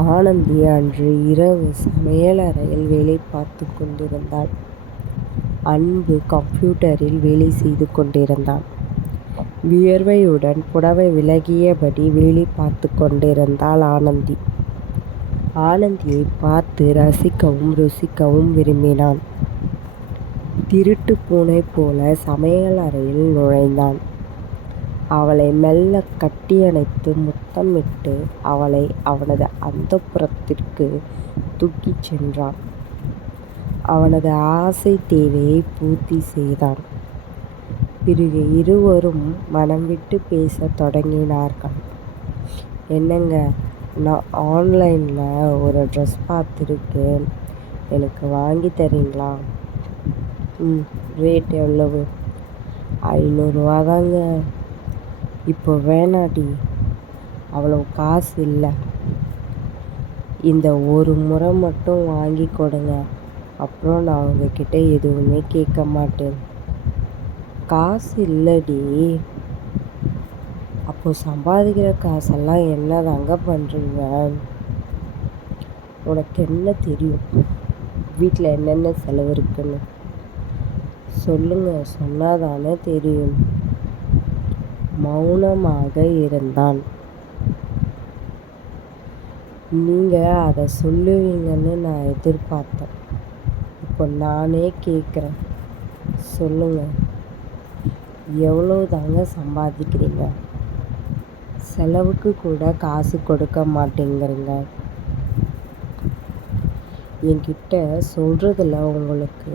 ஆனந்தி அன்று இரவு சமையலறையில் வேலை பார்த்து கொண்டிருந்தாள். அன்பு கம்ப்யூட்டரில் வேலை செய்து கொண்டிருந்தான். வியர்வையுடன் புடவை விலகியபடி வேலை பார்த்து கொண்டிருந்தாள் ஆனந்தி. ஆனந்தியை பார்த்து ரசிக்கவும் ருசிக்கவும் விரும்பினான். திருட்டு பூனை போல சமையலறையில் நுழைந்தான். அவளை மெல்ல கட்டியணைத்து முத்தமிட்டு அவளை அவனது அந்தப்புரத்திற்கு தூக்கிச் சென்றான். அவனது ஆசை தேவையை பூர்த்தி செய்தான். பிறகு இருவரும் மனம் விட்டு பேசத் தொடங்கினார்கள். என்னங்க, நான் ஆன்லைனில் ஒரு ட்ரெஸ் பார்த்துருக்கேன், எனக்கு வாங்கி தரீங்களா? ரேட் எவ்வளவு? 500 ரூபா தாங்க. இப்போ வேணாடி, அவ்வளோ காசு இல்லை. இந்த ஒரு முறை மட்டும் வாங்கி கொடுங்க, அப்புறம் நான் உங்ககிட்ட எதுவுமே கேட்க மாட்டேன். காசு இல்லடி. அப்போ சம்பாதிக்கிற காசெல்லாம் என்னதாங்க பண்ணுறீங்க? உனக்கு என்ன தெரியும் வீட்டில் என்னென்ன செலவு இருக்குன்னு? சொல்லுங்க, சொன்னாதானே தெரியும். மௌனமாக இருந்தான். நீங்கள் அதை சொல்லுவீங்கன்னு நான் எதிர்பார்த்தேன். இப்போ நானே கேட்குறேன், சொல்லுங்கள், எவ்வளோ தாங்க சம்பாதிக்கிறீங்க? செலவுக்கு கூட காசு கொடுக்க மாட்டேங்கிறீங்க. என்கிட்ட சொல்கிறதுல உங்களுக்கு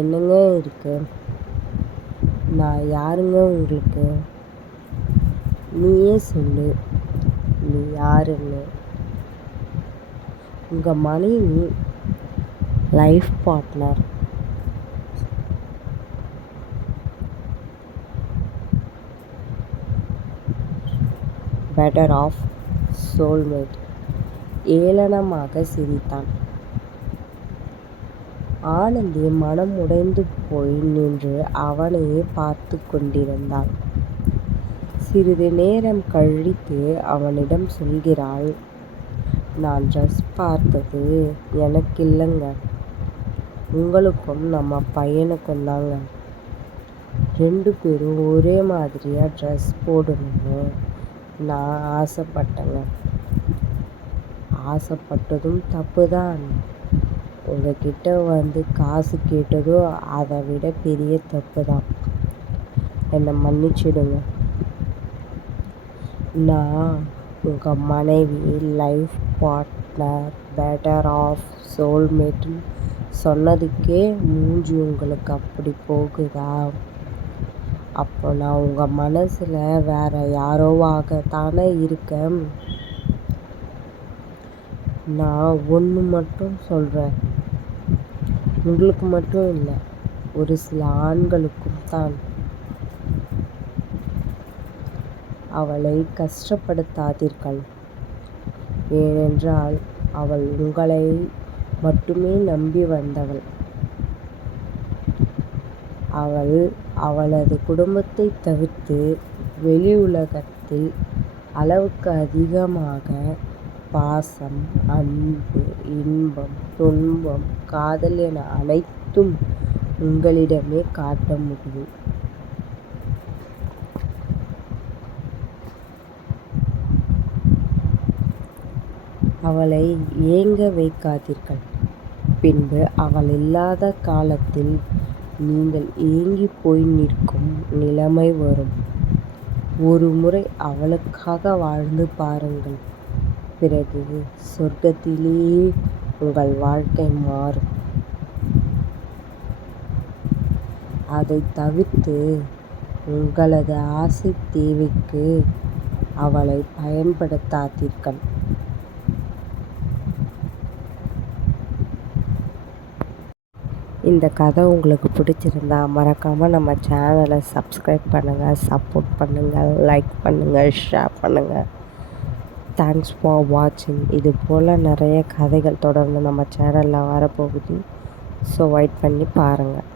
என்னங்க இருக்கு? நான் யாருங்க உங்களுக்கு? நீயே சொல்லு, நீ யாருன்னு. உங்கள் மனைவி, life partner, better half, soulmate. ஏளனமாக சிரித்தான். ஆனந்தி மனம் உடைந்து போய் நின்று அவனையே பார்த்து கொண்டிருந்தாள். சிறிது நேரம் கழித்து அவனிடம் சொல்கிறாள், நான் ட்ரெஸ் பார்த்தது எனக்கு இல்லைங்க, உங்களுக்கும் நம்ம பையனுக்கும் தாங்க. 2 பேரும் ஒரே மாதிரியாக ட்ரெஸ் போடணும்னு நான் ஆசைப்பட்டேங்க. ஆசைப்பட்டதும் தப்பு தான். உங்ககிட்ட வந்து காசு கேட்டதும் அதை விட பெரிய தப்பு தான். என்னை மன்னிச்சிடுங்க. நான் உங்கள் மனைவி, லைஃப் பார்ட்னர், பெட்டர் ஆஃப், சோல்மேட்னு சொன்னதுக்கே மூஞ்சி உங்களுக்கு அப்படி போகுதா? அப்போ நான் உங்கள் மனசில் வேற யாரோவாகத்தானே இருக்கேன். நான் ஒன்று மட்டும் சொல்கிறேன், உங்களுக்கு மட்டும் இல்லை, ஒரு சில ஆண்களுக்கும் தான். அவளை கஷ்டப்படுத்தாதீர்கள். ஏனென்றால் அவள் உங்களை மட்டுமே நம்பி வந்தவள். அவள் அவளது குடும்பத்தை தவிர்த்து வெளி உலகத்தில் அளவுக்கு அதிகமாக பாசம், அன்பு, இன்பம், துன்பம், காதல் என அனைத்தும் உங்களிடமே காட்ட முடியும். அவளை ஏங்க வைக்காதீர்கள். பின்பு அவள் இல்லாத காலத்தில் நீங்கள் ஏங்கி போய் நிற்கும் நிலைமை வரும். ஒரு முறை அவளுக்காக வாழ்ந்து பாருங்கள். பிறகு சொர்க்கத்திலேயே உங்கள் வாழ்க்கை மாறும். அதை தவிர்த்து உங்களது ஆசை தேவைக்கு அவளை பயன்படுத்தாதீர்கள். இந்த கதை உங்களுக்கு பிடிச்சிருந்தா மறக்காமல் நம்ம சேனலை சப்ஸ்கிரைப் பண்ணுங்கள், சப்போர்ட் பண்ணுங்கள், லைக் பண்ணுங்கள், ஷேர் பண்ணுங்கள். தேங்க்ஸ் ஃபார் வாட்சிங். இது போல் நிறைய கதைகள் தொடர்ந்து நம்ம சேனலில் வரப்போகுது. ஸோ வெயிட் பண்ணி பாருங்கள்.